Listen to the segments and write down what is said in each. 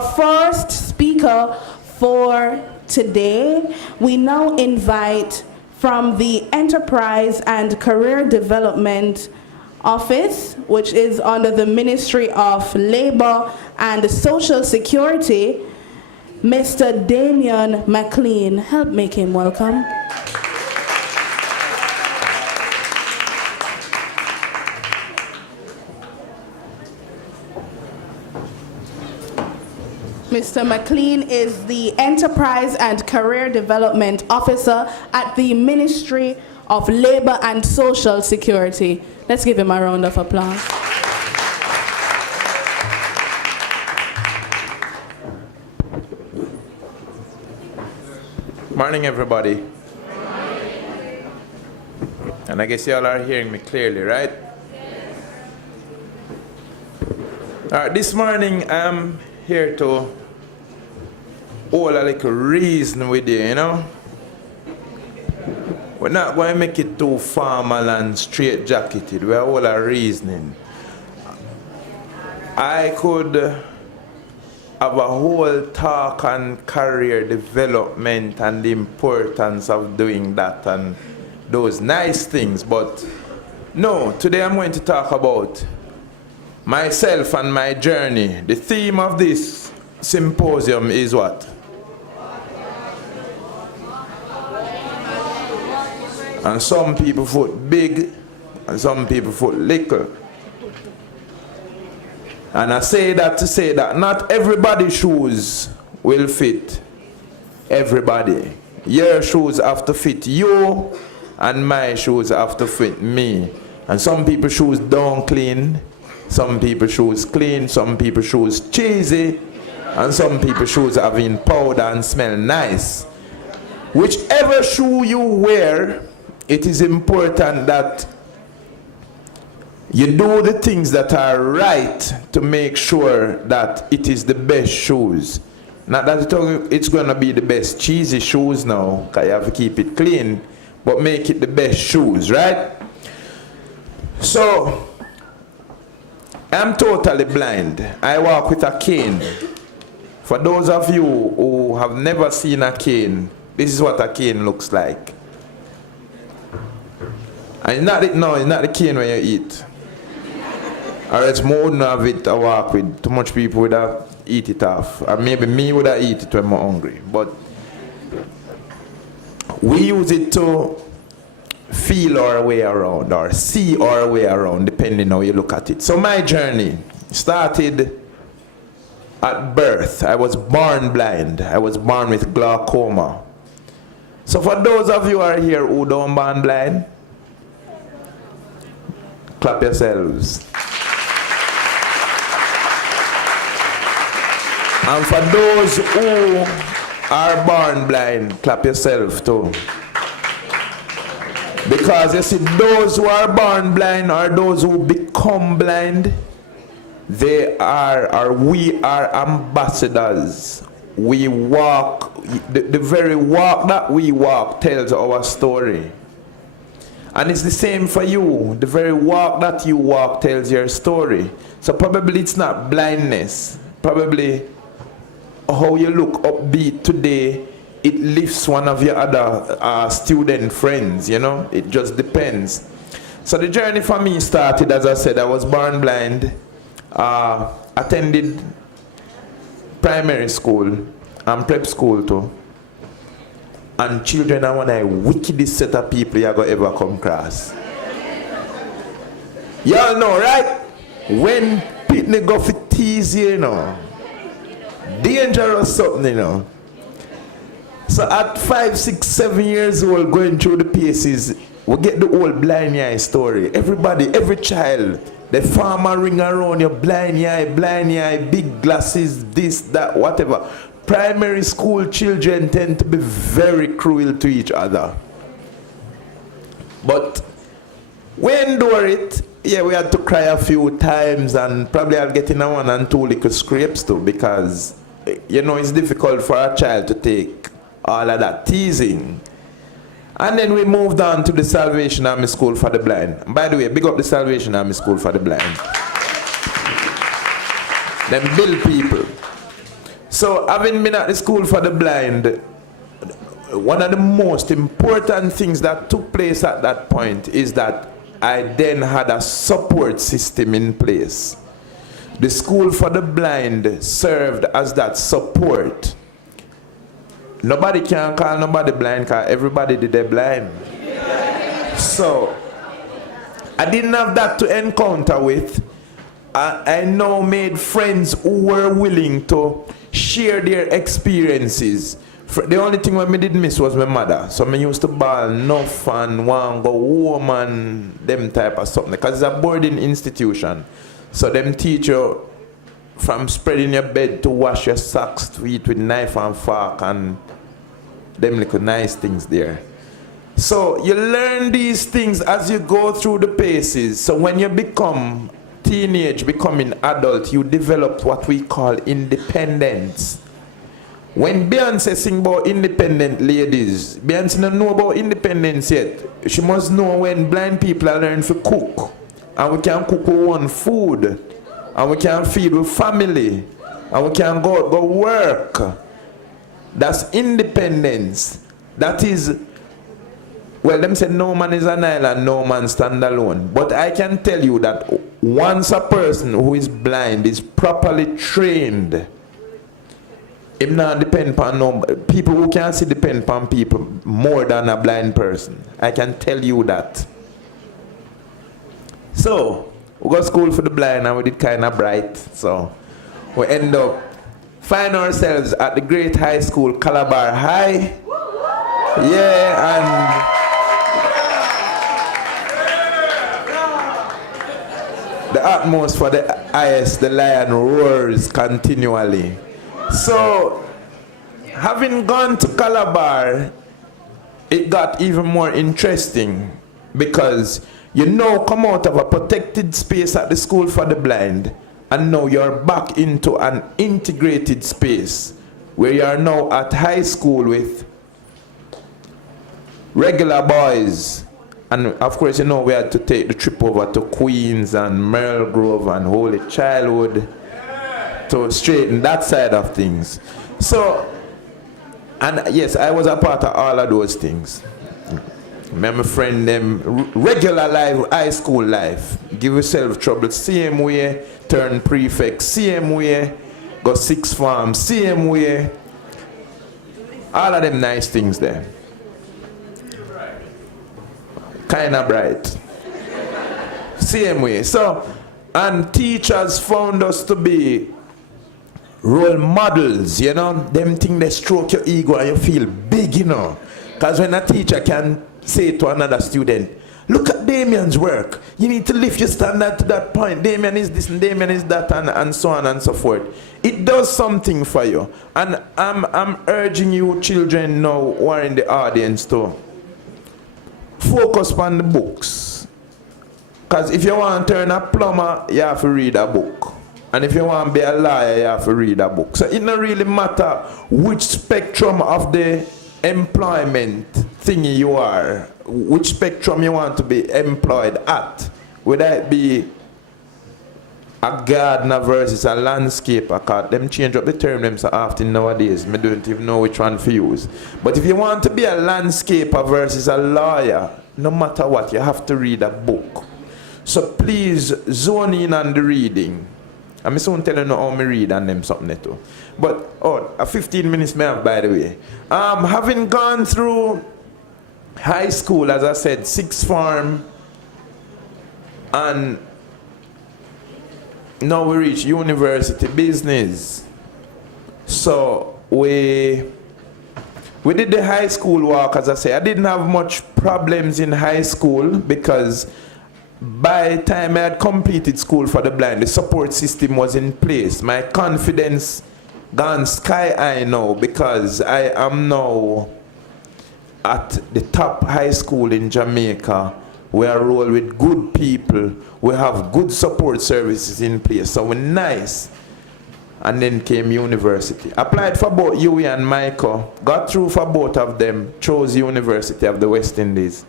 our first speaker for today, we now invite from the Enterprise and Career Development Office, which is under the Ministry of Labor and Social Security, Mr. Daemion McLean. Help make him welcome. Mr. McLean is the Enterprise and Career Development Officer at the Ministry of Labor and Social Security. Let's give him a round of applause. Morning, everybody. Morning. And I guess y'all are hearing me clearly, right? Yes. All right, this morning I'm here to hold a little reason with you, you know? We're not going to make it too formal and straight-jacketed. We're all a reasoning. I could have a whole talk on career development and the importance of doing that and those nice things, but no, today I'm going to talk about myself and my journey. The theme of this symposium is what? And some people put big and some people put little. And I say that to say that not everybody's shoes will fit everybody. Your shoes have to fit you and my shoes have to fit me. And some people's shoes don't clean, some people's shoes clean, some people's shoes cheesy, and some people's shoes having powder and smell nice. Whichever shoe you wear, it is important that you do the things that are right to make sure that it is the best shoes. Not that it's going to be the best cheesy shoes now, because you have to keep it clean, but make it the best shoes, right? So, I'm totally blind. I walk with a cane. For those of you who have never seen a cane, this is what a cane looks like. And it's not the cane when you eat. Or it's more than have it to walk with. Too much people would have eat it off. Or maybe me would have eat it when I'm hungry. But we use it to feel our way around or see our way around, depending how you look at it. So my journey started at birth. I was born blind. I was born with glaucoma. So for those of you who are here who don't born blind, clap yourselves. And for those who are born blind, clap yourself too. Because you see, those who are born blind or those who become blind, they are, or we are ambassadors. We walk, the very walk that we walk tells our story. And it's the same for you. The very walk that you walk tells your story. So probably it's not blindness. Probably how you look upbeat today, it lifts one of your other student friends, you know. It just depends. So the journey for me started, as I said, I was born blind, attended primary school and prep school too. And children are one of the wickedest set of people you're going to ever come across. Y'all know, right? When people go for tease you, you know, dangerous something, you know. So at 5, 6, 7 years old, going through the paces, we get the old blind eye story. Everybody, every child, the farmer ring around your blind eye, big glasses, this, that, whatever. Primary school children tend to be very cruel to each other. But we endure it. Yeah, we had to cry a few times and probably I'll get in a 1 and 2 little scrapes too, because, you know, it's difficult for a child to take all of that teasing. And then we moved on to the Salvation Army School for the Blind. By the way, big up the Salvation Army School for the Blind. Them build people. So having been at the school for the blind, one of the most important things that took place at that point is that I then had a support system in place. The school for the blind served as that support. Nobody can call nobody blind because everybody did they blind. So I didn't have that to encounter with. I now made friends who were willing to share their experiences. The only thing I did miss was my mother. So I used to ball enough and want go home and them type of something. Because it's a boarding institution. So them teach you from spreading your bed to wash your socks, to eat with knife and fork and them little nice things there. So you learn these things as you go through the paces. So when you become teenage, becoming adult, you develop what we call independence. When Beyonce sing about independent ladies, Beyonce don't know about independence yet. She must know when blind people are learning to cook. And we can cook our own food. And we can feed our family. And we can go work. That's independence. That is, well, them say no man is an island, no man stand alone. But I can tell you that once a person who is blind is properly trained, it not depend upon no people who can see depend upon people more than a blind person. I can tell you that. So we go to school for the blind and we did kind of bright. So we end up find ourselves at the great high school, Calabar High. Yeah, and the utmost for the highest, the lion roars continually. So, having gone to Calabar, it got even more interesting because you now come out of a protected space at the school for the blind and now you're back into an integrated space where you are now at high school with regular boys. And of course, you know, we had to take the trip over to Queens and Merle Grove and Holy Childhood to straighten that side of things. So, and yes, I was a part of all of those things. My friend, them regular life, high school life, give yourself trouble, same way, turn prefect, same way, go sixth form, same way. All of them nice things there. Kinda bright. Same way. So, and teachers found us to be role models, you know. Them thing they stroke your ego and you feel big, you know. Because when a teacher can say to another student, look at Daemion's work. You need to lift your standard to that point. Daemion is this and Daemion is that and so on and so forth. It does something for you. And I'm urging you children now who are in the audience to focus on the books. Because if you want to turn a plumber, you have to read a book. And if you want to be a lawyer, you have to read a book. So it don't really matter which spectrum of the employment thingy you are, which spectrum you want to be employed at, whether it be a gardener versus a landscaper, because them change up the term them so often nowadays. I don't even know which one to use. But if you want to be a landscaper versus a lawyer, no matter what, you have to read a book. So please zone in on the reading. I'm soon telling you how I read and them something too. But, a 15 minutes may have, by the way. Having gone through high school, as I said, sixth form, and now we reach university business. So we did the high school walk, as I say. I didn't have much problems in high school because by the time I had completed school for the blind, the support system was in place. My confidence gone sky high now because I am now at the top high school in Jamaica. We are roll with good people. We have good support services in place. So we're nice. And then came university. Applied for both Huey and Michael. Got through for both of them. Chose University of the West Indies.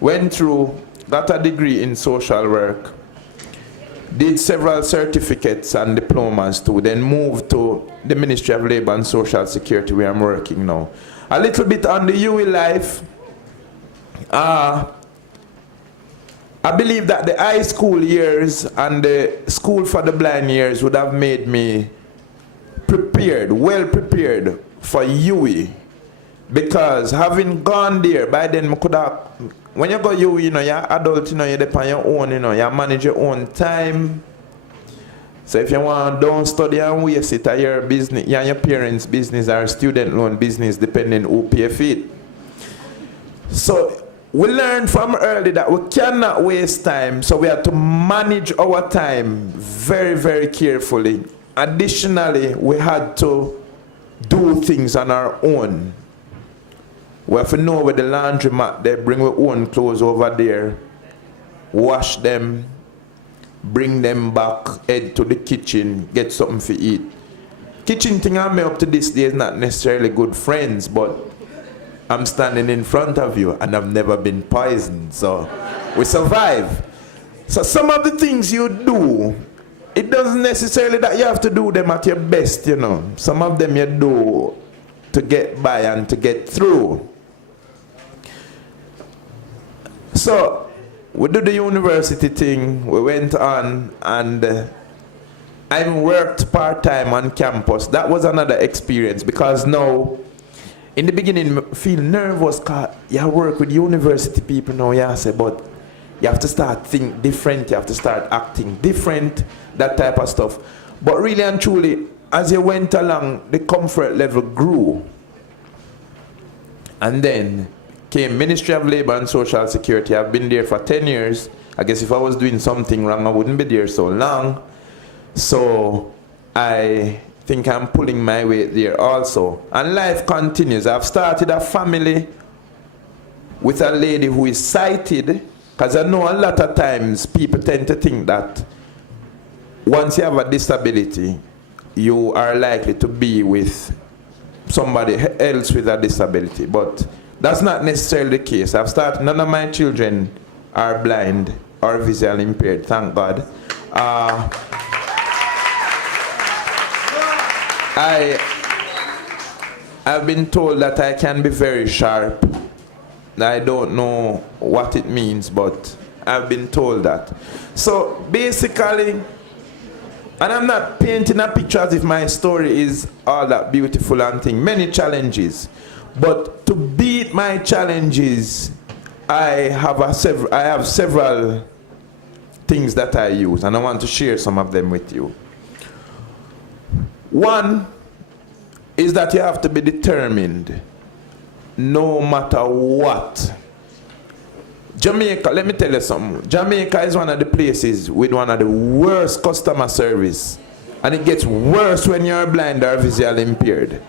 Went through. Got a degree in social work. did several certificates and diplomas too, then moved to the Ministry of Labor and Social Security where I'm working now. A little bit on the UE life. I believe that the high school years and the school for the blind years would have made me prepared, well prepared for UE. Because having gone there, by then I could have, when you go UE, you know, you're adult, you know, you're on your own, you know, you manage your own time. So if you want, don't study and waste it at your business, your parents' business or student loan business, depending who pay for it. So we learned from early that we cannot waste time, so we have to manage our time very, very carefully. Additionally, we had to do things on our own. We have to know where the laundromat, they bring our own clothes over there, wash them, bring them back, head to the kitchen, get something to eat. Kitchen thing I made up to this day is not necessarily good friends, but I'm standing in front of you and I've never been poisoned, so we survive. So some of the things you do, it doesn't necessarily that you have to do them at your best, you know. Some of them you do to get by and to get through. So we did the university thing, we went on, and I worked part-time on campus. That was another experience, because now, in the beginning, I feel nervous because you work with university people now, yeah, say, but you have to start think different, you have to start acting different, that type of stuff. But really and truly, as you went along, the comfort level grew. And then came Ministry of Labor and Social Security. I've been there for 10 years. I guess if I was doing something wrong, I wouldn't be there so long. So I think I'm pulling my weight there also. And life continues. I've started a family with a lady who is sighted, because I know a lot of times people tend to think that once you have a disability, you are likely to be with somebody else with a disability. But that's not necessarily the case. I've started, none of my children are blind or visually impaired, thank God. I've been told that I can be very sharp. I don't know what it means, but I've been told that. So basically, and I'm not painting a picture as if my story is all that beautiful and thing. Many challenges. But to beat my challenges, I have several things that I use, and I want to share some of them with you. One is that you have to be determined no matter what. Jamaica, let me tell you something. Jamaica is one of the places with one of the worst customer service, and it gets worse when you're blind or visually impaired.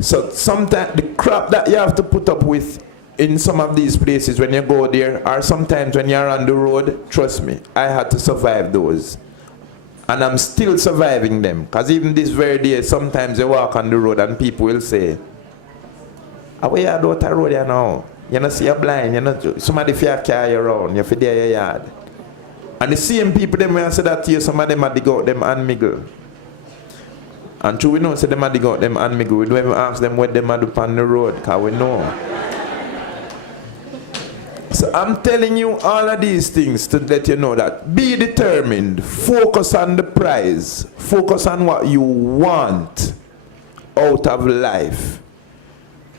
So sometimes the crap that you have to put up with in some of these places when you go there, or sometimes when you're on the road, trust me, I had to survive those. And I'm still surviving them. Because even this very day, sometimes you walk on the road and people will say, how are you out the road you now? You know, see you're blind, you know, somebody fear carry you around, you fear your yard. And the same people, them when I say that to you, some of them had to go out them and miggle. And true, we know, say them had to go out them and miggle. We don't even ask them what them had up on the road, because we know. So I'm telling you all of these things to let you know that be determined, focus on the prize, focus on what you want out of life.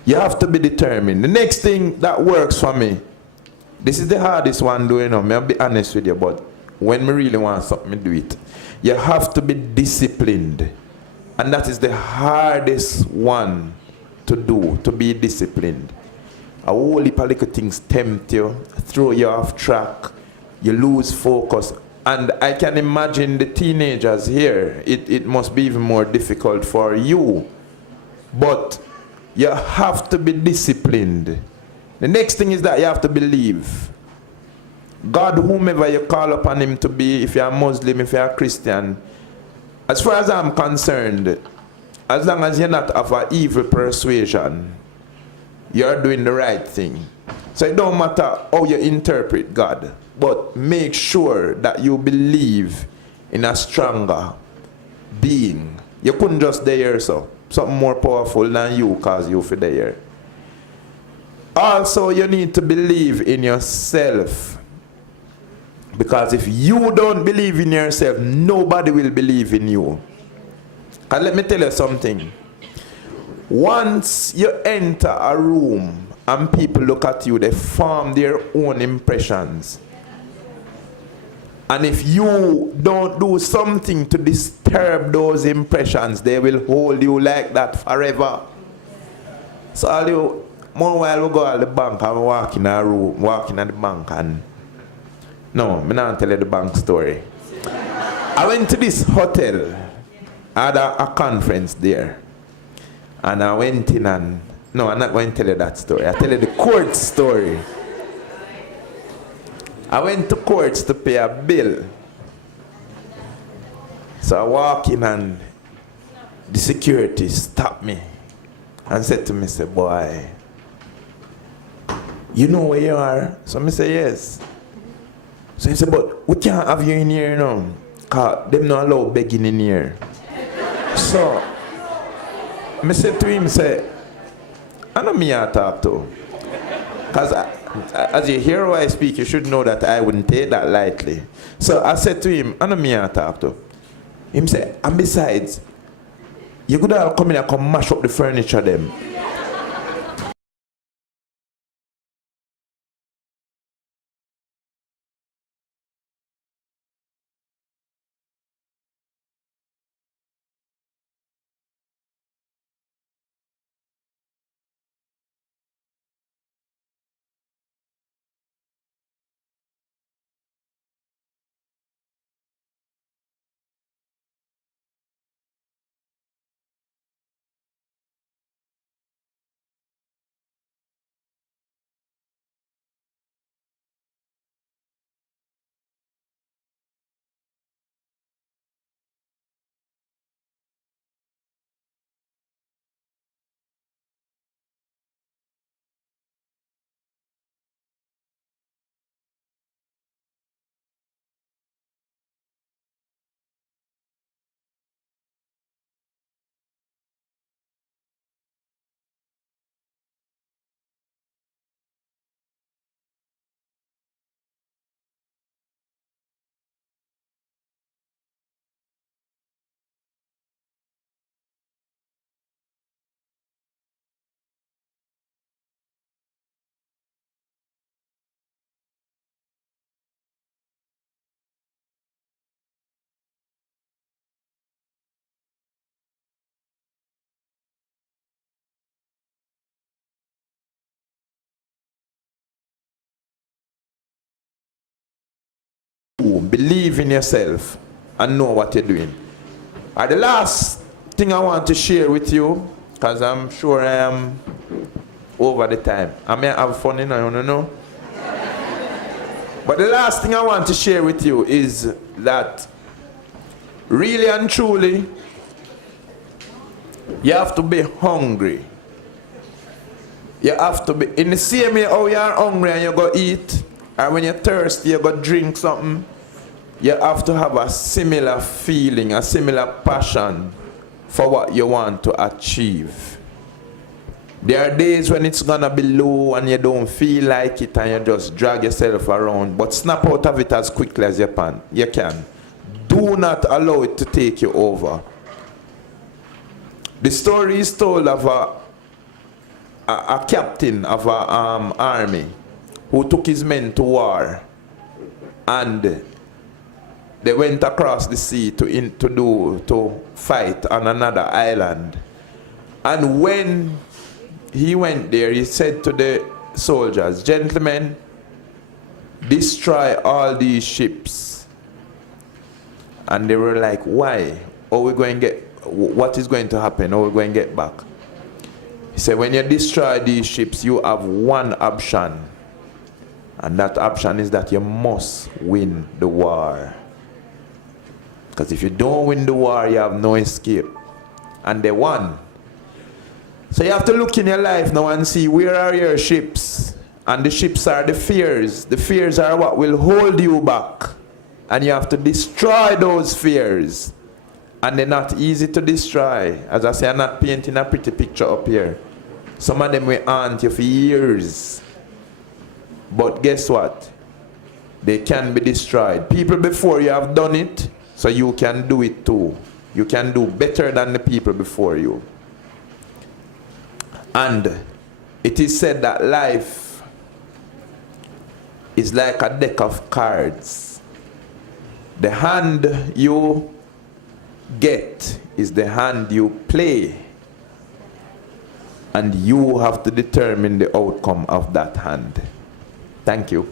You have to be determined. The next thing that works for me, this is the hardest one doing, I'll be honest with you, but when me really want something, I do it. You have to be disciplined. And that is the hardest one to do, to be disciplined. A whole heap of little things tempt you, throw you off track, you lose focus. And I can imagine the teenagers here, it must be even more difficult for you. But you have to be disciplined. The next thing is that you have to believe. God, whomever you call upon him to be, if you're a Muslim, if you're a Christian, as far as I'm concerned, as long as you're not of an evil persuasion, you're doing the right thing. So it don't matter how you interpret God, but make sure that you believe in a stronger being. You couldn't just there, so something more powerful than you cause you for there. Also, you need to believe in yourself. Because if you don't believe in yourself, nobody will believe in you. And let me tell you something. Once you enter a room and people look at you, they form their own impressions. And if you don't do something to disturb those impressions, they will hold you like that forever. So more while we go at the bank and walk in a room, walking at the bank and no, I'm not tell you the bank story. I went to this hotel, I had a conference there. And I went in and, no, I'm not going to tell you that story. I'll tell you the court story. I went to courts to pay a bill. So I walk in and the security stopped me and said to me, say, boy, you know where you are? So I say, yes. So he said, but we can't have you in here now, because them not allow begging in here. So I said to him, say, I know me I talk to. Because as you hear how I speak, you should know that I wouldn't take that lightly. So I said to him, I know me I talk to. Him said, and besides, you could all come in and come mash up the furniture them. Believe in yourself and know what you're doing. The last thing I want to share with you, because I'm sure I am over the time. I may have fun in I don't know. But the last thing I want to share with you is that really and truly, you have to be hungry. You have to be, in the same way how you are hungry and you go eat, and when you're thirsty, you go drink something, you have to have a similar feeling, a similar passion for what you want to achieve. There are days when it's gonna be low and you don't feel like it and you just drag yourself around, but snap out of it as quickly as you can. Do not allow it to take you over. The story is told of a captain of an army who took his men to war, and they went across the sea to fight on another island. And when he went there, he said to the soldiers, "Gentlemen, destroy all these ships." And they were like, "Why? What is going to happen? How are we going to get back?" He said, "When you destroy these ships, you have one option. And that option is that you must win the war. Because if you don't win the war, you have no escape." And they won. So you have to look in your life now and see, where are your ships? And the ships are the fears. The fears are what will hold you back And you have to destroy those fears. And they're not easy to destroy. As I say, I'm not painting a pretty picture up here. Some of them will haunt you for years. But guess what? They can be destroyed. People before you have done it, so you can do it too. You can do better than the people before you. And it is said that life is like a deck of cards. The hand you get is the hand you play. And you have to determine the outcome of that hand. Thank you.